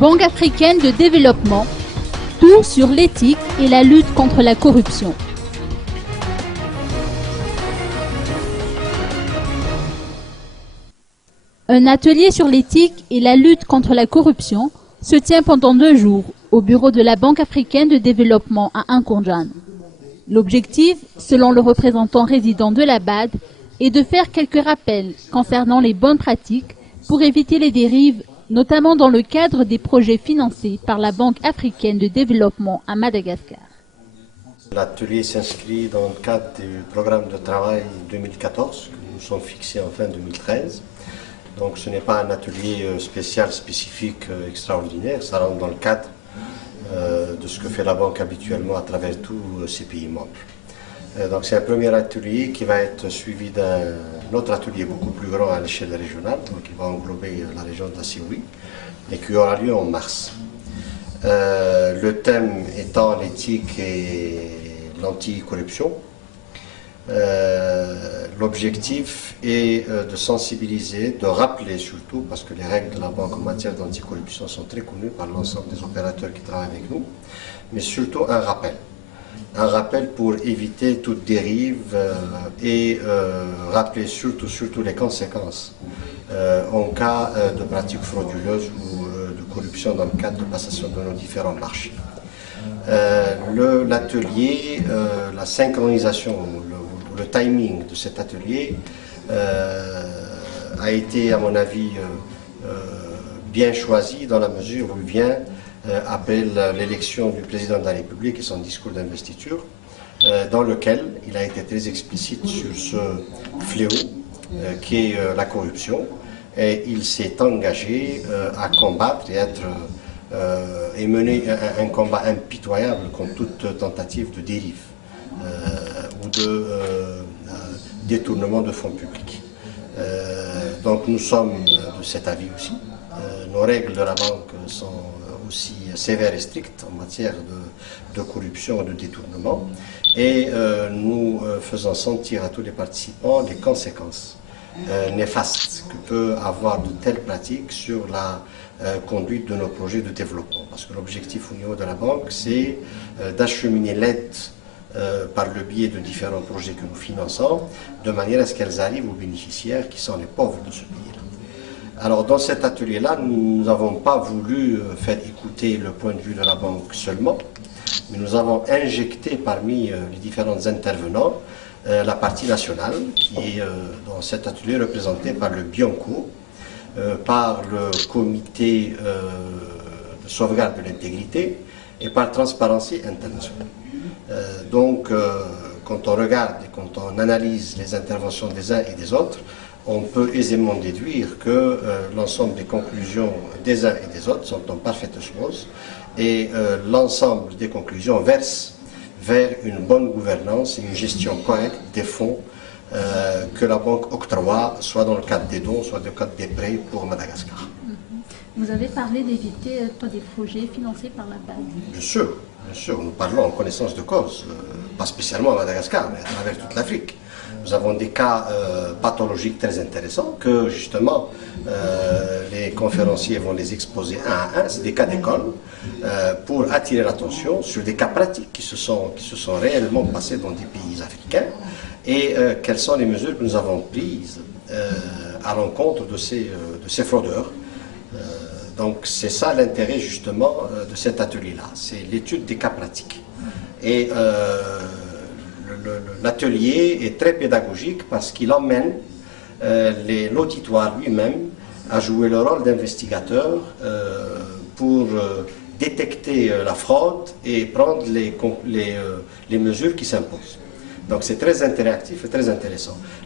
Banque africaine de développement, tout sur l'éthique et la lutte contre la corruption. Un atelier sur l'éthique et la lutte contre la corruption se tient pendant 2 jours au bureau de la Banque africaine de développement à Nkoundjan. L'objectif, selon le représentant résident de la BAD, est de faire quelques rappels concernant les bonnes pratiques pour éviter les dérives, notamment dans le cadre des projets financés par la Banque africaine de développement à Madagascar. L'atelier s'inscrit dans le cadre du programme de travail 2014 que nous sommes fixés en fin 2013. Donc ce n'est pas un atelier spécial, spécifique, extraordinaire, ça rentre dans le cadre de ce que fait la Banque habituellement à travers tous ses pays membres. Donc c'est un premier atelier qui va être suivi d'un autre atelier beaucoup plus grand à l'échelle régionale, donc qui va englober la région de la Sioui et qui aura lieu en mars. Le thème étant l'éthique et l'anticorruption. L'objectif est de sensibiliser, de rappeler surtout, parce que les règles de la Banque en matière d'anticorruption sont très connues par l'ensemble des opérateurs qui travaillent avec nous, mais surtout un rappel. Un rappel pour éviter toute dérive et rappeler surtout les conséquences en cas de pratiques frauduleuses ou de corruption dans le cadre de passation de nos différents marchés. L'atelier, la synchronisation, le timing de cet atelier a été, à mon avis, bien choisi dans la mesure où il vient après l'élection du président de la République et son discours d'investiture, dans lequel il a été très explicite sur ce fléau qui est la corruption, et il s'est engagé à combattre et mener un combat impitoyable contre toute tentative de dérive ou de détournement de fonds publics. Donc nous sommes de cet avis aussi. Nos règles de la banque sont aussi sévères et strictes en matière de corruption et de détournement, et nous faisons sentir à tous les participants les conséquences néfastes que peut avoir de telles pratiques sur la conduite de nos projets de développement. Parce que l'objectif au niveau de la banque, c'est d'acheminer l'aide par le biais de différents projets que nous finançons, de manière à ce qu'elles arrivent aux bénéficiaires qui sont les pauvres de ce pays-là. Alors dans cet atelier-là, nous n'avons pas voulu faire écouter le point de vue de la banque seulement, mais nous avons injecté parmi les différents intervenants la partie nationale, qui est dans cet atelier représentée par le BIONCO, par le comité de sauvegarde de l'intégrité et par Transparency International. Donc, quand on regarde et quand on analyse les interventions des uns et des autres, on peut aisément déduire que l'ensemble des conclusions des uns et des autres sont en parfaite osmose, et l'ensemble des conclusions verse vers une bonne gouvernance et une gestion correcte des fonds que la banque octroie, soit dans le cadre des dons, soit dans le cadre des prêts pour Madagascar. Vous avez parlé d'éviter des projets financés par la BAD. Bien sûr, nous parlons en connaissance de cause, pas spécialement à Madagascar, mais à travers toute l'Afrique. Nous avons des cas pathologiques très intéressants que justement les conférenciers vont les exposer un à un. C'est des cas d'école pour attirer l'attention sur des cas pratiques qui se sont réellement passés dans des pays africains, et quelles sont les mesures que nous avons prises à l'encontre de ces fraudeurs. Donc c'est ça l'intérêt justement de cet atelier-là, c'est l'étude des cas pratiques. Et l'atelier est très pédagogique parce qu'il emmène l'auditoire lui-même à jouer le rôle d'investigateur pour détecter la fraude et prendre les mesures qui s'imposent. Donc c'est très interactif et très intéressant.